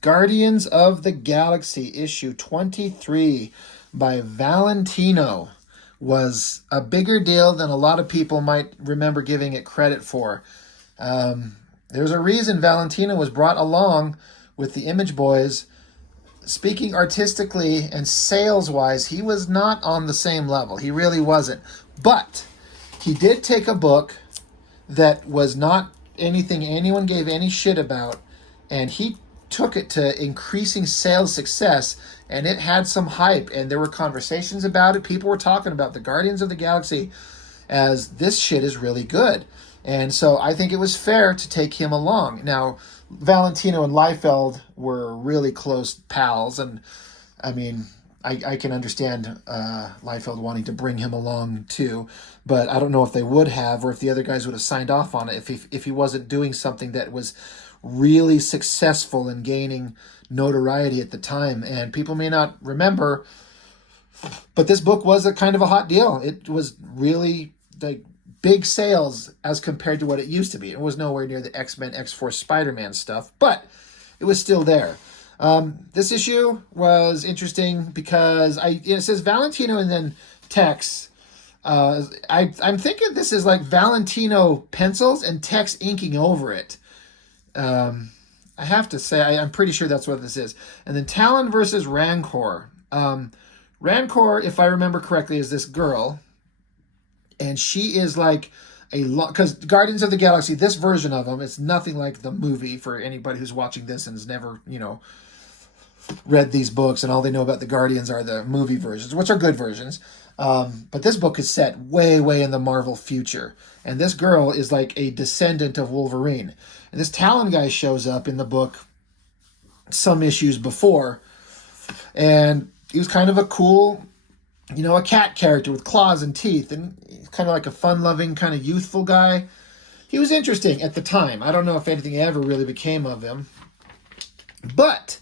Guardians of the Galaxy, issue 23 by Valentino, was a bigger deal than a lot of people might remember giving it credit for. There's a reason Valentino was brought along with the Image Boys. Speaking artistically and sales-wise, he was not on the same level. He really wasn't. But he did take a book that was not anything anyone gave any shit about, and he took it to increasing sales success, and it had some hype, and there were conversations about it. People were talking about the Guardians of the Galaxy as this shit is really good. And so I think it was fair to take him along. Now, Valentino and Liefeld were really close pals, and I mean, I can understand Liefeld wanting to bring him along too, but I don't know if they would have, or if the other guys would have signed off on it if he wasn't doing something that was really successful and gaining notoriety at the time. And people may not remember, but this book was a kind of a hot deal. It was really like big sales as compared to what it used to be. It was nowhere near the X-Men, X-Force, Spider-Man stuff, but it was still there. This issue was interesting because it says Valentino and then TEX. I'm thinking this is like Valentino pencils and TEX inking over it. I have to say, I'm pretty sure that's what this is. And then Talon versus Rancor. Rancor, if I remember correctly, is this girl. And she is like because Guardians of the Galaxy, this version of them, it's nothing like the movie for anybody who's watching this and has never, read these books, and all they know about the Guardians are the movie versions, which are good versions. But this book is set way, way in the Marvel future. And this girl is like a descendant of Wolverine. And this Talon guy shows up in the book some issues before. And he was kind of a cool, a cat character with claws and teeth. And he's kind of like a fun-loving, kind of youthful guy. He was interesting at the time. I don't know if anything ever really became of him. But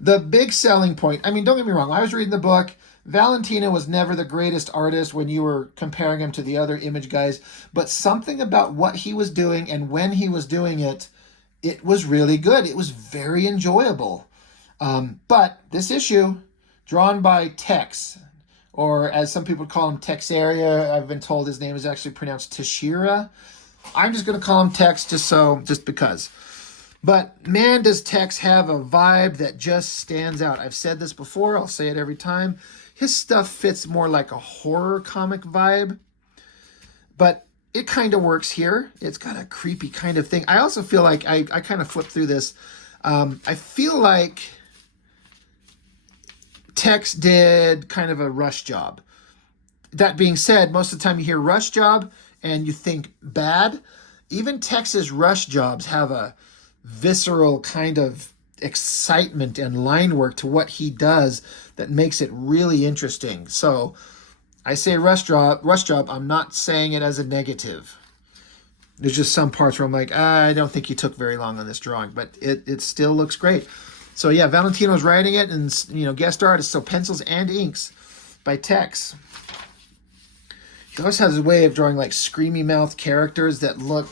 the big selling point, don't get me wrong, when I was reading the book, Valentino was never the greatest artist when you were comparing him to the other Image guys, but something about what he was doing and when he was doing it, it was really good. It was very enjoyable. But this issue, drawn by Tex, or as some people call him, Texaria, I've been told his name is actually pronounced Tashira. I'm just going to call him Tex just because. But man, does Tex have a vibe that just stands out. I've said this before. I'll say it every time. His stuff fits more like a horror comic vibe. But it kind of works here. It's got a creepy kind of thing. I also feel like, I kind of flipped through this. I feel like Tex did kind of a rush job. That being said, most of the time you hear rush job and you think bad. Even Tex's rush jobs have a visceral kind of excitement and line work to what he does that makes it really interesting. So I say rush job. I'm not saying it as a negative. There's just some parts where I'm like, I don't think he took very long on this drawing, but it still looks great. So yeah, Valentino's writing it, and guest artists, so pencils and inks by Tex. He always has a way of drawing like screamy mouth characters that look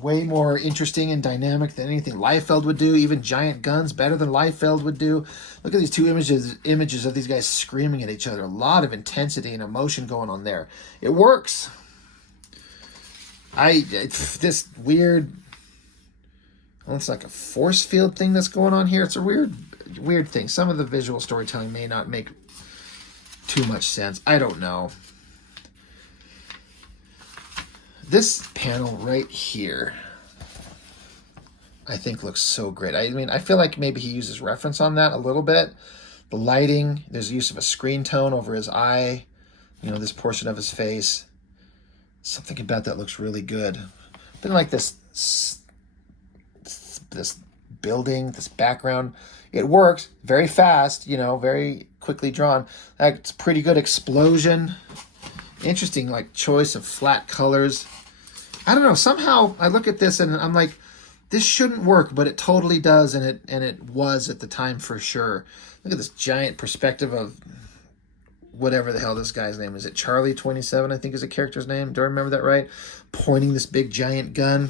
way more interesting and dynamic than anything Liefeld would do. Even giant guns better than Liefeld would do. Look at these two images of these guys screaming at each other. A lot of intensity and emotion going on there. It works. This weird, it's like a force field thing that's going on here. It's a weird thing. Some of the visual storytelling may not make too much sense. I don't know. This panel right here, I think looks so great. I feel like maybe he uses reference on that a little bit. The lighting, there's use of a screen tone over his eye, this portion of his face. Something about that looks really good. Then like this building, this background, it works very fast, very quickly drawn. That's pretty good explosion. Interesting, like, choice of flat colors. I don't know. Somehow I look at this and I'm like, this shouldn't work, but it totally does, and it was at the time for sure. Look at this giant perspective of whatever the hell this guy's name is. It Charlie 27, I think, is a character's name. Do I remember that right? Pointing this big giant gun.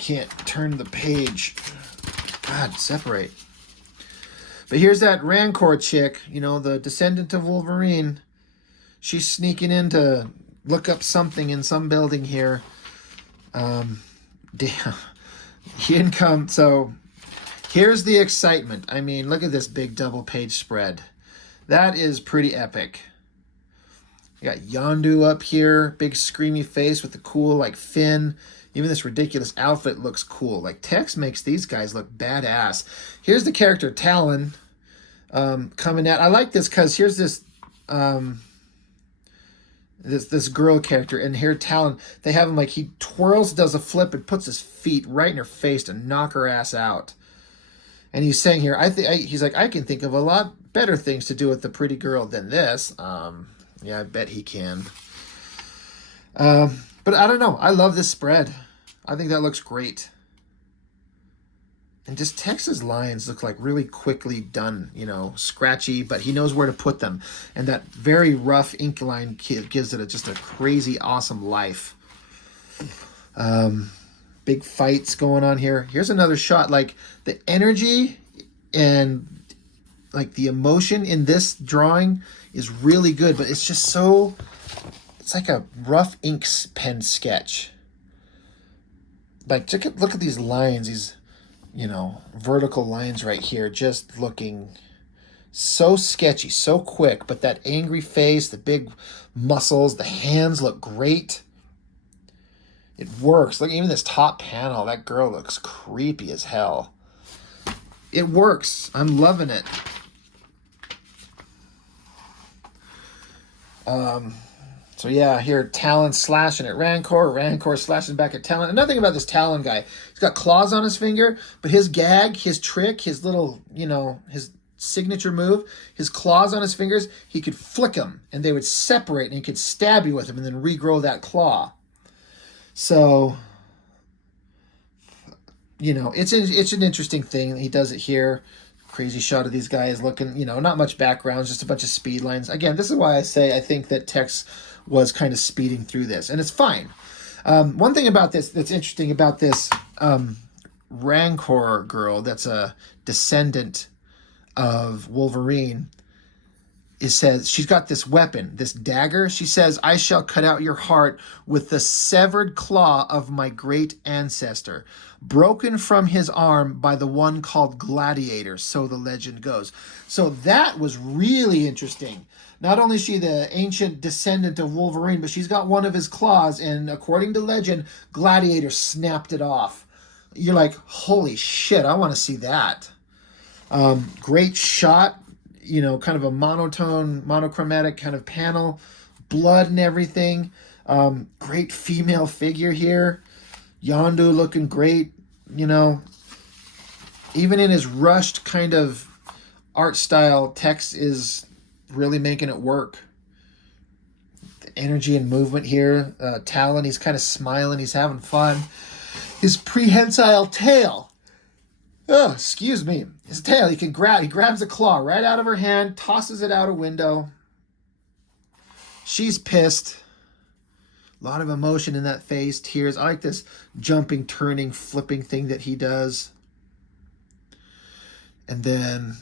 can't turn the page. God, separate. But here's that Rancor chick, you know, the descendant of Wolverine. She's sneaking in to look up something in some building here. Damn. He didn't come. So here's the excitement. I mean, look at this big double page spread. That is pretty epic. You got Yondu up here, big screamy face with the cool like fin. Even this ridiculous outfit looks cool. Like Tex makes these guys look badass. Here's the character Talon coming out. I like this because here's this this girl character, and here Talon, they have him like he twirls, does a flip, and puts his feet right in her face to knock her ass out. And he's saying here, he's like, I can think of a lot better things to do with the pretty girl than this. Yeah, I bet he can. But I don't know. I love this spread. I think that looks great. And just Tex's lines look like really quickly done, you know, scratchy, but he knows where to put them. And that very rough ink line gives it just a crazy, awesome life. Big fights going on here. Here's another shot. Like the energy and like the emotion in this drawing is really good, but it's just so, it's like a rough ink pen sketch. Like look at these lines, these, you know, vertical lines right here, just looking so sketchy, so quick, but that angry face, the big muscles, the hands look great. It works. Look, even this top panel, that girl looks creepy as hell. It works. I'm loving it. So yeah, here Talon slashing at Rancor, Rancor slashing back at Talon. Another thing about this Talon guy, he's got claws on his finger, but his gag, his trick, his little, you know, his signature move, his claws on his fingers, he could flick them and they would separate and he could stab you with them and then regrow that claw. So, you know, it's an interesting thing. He does it here. Crazy shot of these guys looking, you know, not much backgrounds, just a bunch of speed lines. Again, this is why I say I think that Tex was kind of speeding through this, and it's fine. One thing about this that's interesting about this Rancor girl that's a descendant of Wolverine, it says she's got this weapon, this dagger. She says, I shall cut out your heart with the severed claw of my great ancestor, broken from his arm by the one called Gladiator, so the legend goes. So that was really interesting. Not only is she the ancient descendant of Wolverine, but she's got one of his claws, and according to legend, Gladiator snapped it off. You're like, holy shit, I want to see that. Great shot. You know, kind of a monotone, monochromatic kind of panel, blood and everything. Great female figure here. Yondu looking great, you know. Even in his rushed kind of art style, Tex is really making it work. The energy and movement here. Talon, he's kind of smiling, he's having fun. His prehensile tail. Oh, excuse me. His tail, he grabs a claw right out of her hand, tosses it out a window. She's pissed. A lot of emotion in that face, tears. I like this jumping, turning, flipping thing that he does. And then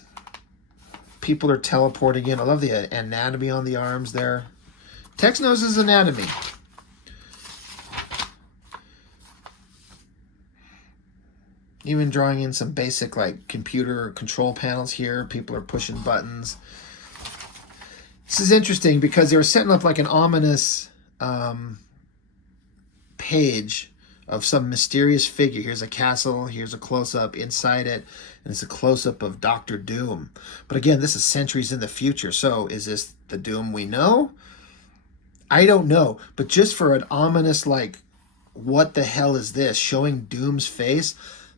people are teleporting in. I love the anatomy on the arms there. Tex knows his anatomy. Even drawing in some basic like computer control panels here. People are pushing buttons. This is interesting because they were setting up like an ominous page of some mysterious figure. Here's a castle. Here's a close-up inside it. And it's a close-up of Doctor Doom. But again, this is centuries in the future. So is this the Doom we know? I don't know. But just for an ominous like, what the hell is this? Showing Doom's face.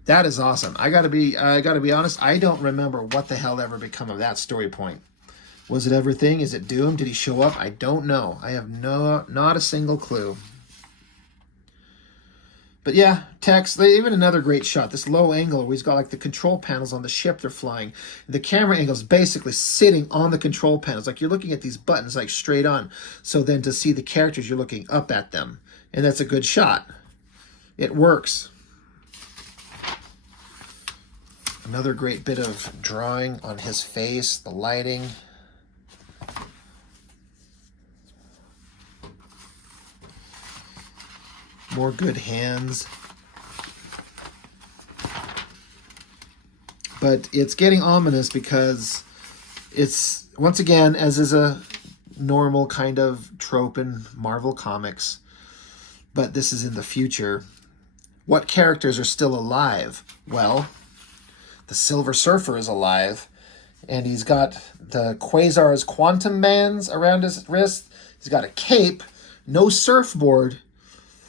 That is awesome. I gotta be honest, I don't remember what the hell ever become of that story point. Was it ever a thing? Is it Doom? Did he show up? I don't know. I have not a single clue. But yeah, Tex, even another great shot. This low angle where he's got like the control panels on the ship they're flying. The camera angle is basically sitting on the control panels. Like you're looking at these buttons like straight on. So then to see the characters, you're looking up at them. And that's a good shot. It works. Another great bit of drawing on his face, the lighting. More good hands. But it's getting ominous because it's, once again, as is a normal kind of trope in Marvel Comics, but this is in the future. What characters are still alive? Well, the Silver Surfer is alive, and he's got the Quasar's quantum bands around his wrist. He's got a cape, no surfboard,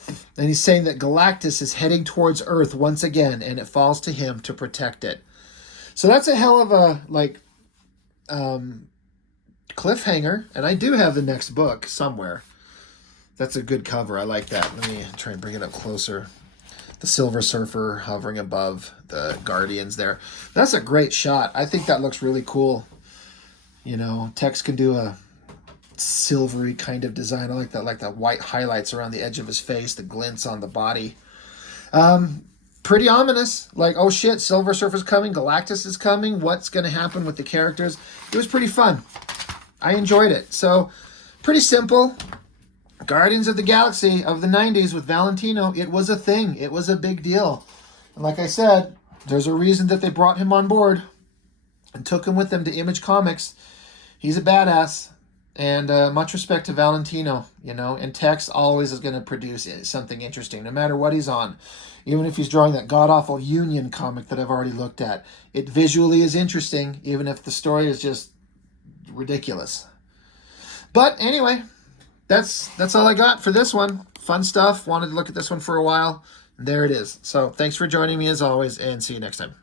and he's saying that Galactus is heading towards Earth once again, and it falls to him to protect it. So that's a hell of a, cliffhanger, and I do have the next book somewhere. That's a good cover. I like that. Let me try and bring it up closer. The Silver Surfer hovering above the Guardians there. That's a great shot. I think that looks really cool. You know, Tex can do a silvery kind of design. I like that white highlights around the edge of his face, the glints on the body. Pretty ominous. Like, oh shit, Silver Surfer's coming, Galactus is coming. What's going to happen with the characters? It was pretty fun. I enjoyed it. So, pretty simple. Guardians of the Galaxy of the 90s with Valentino, it was a thing. It was a big deal. And like I said, there's a reason that they brought him on board and took him with them to Image Comics. He's a badass. And much respect to Valentino, you know. And Tex always is going to produce something interesting, no matter what he's on. Even if he's drawing that god-awful Union comic that I've already looked at. It visually is interesting, even if the story is just ridiculous. But anyway, that's all I got for this one. Fun stuff. Wanted to look at this one for a while. There it is. So thanks for joining me as always, and see you next time.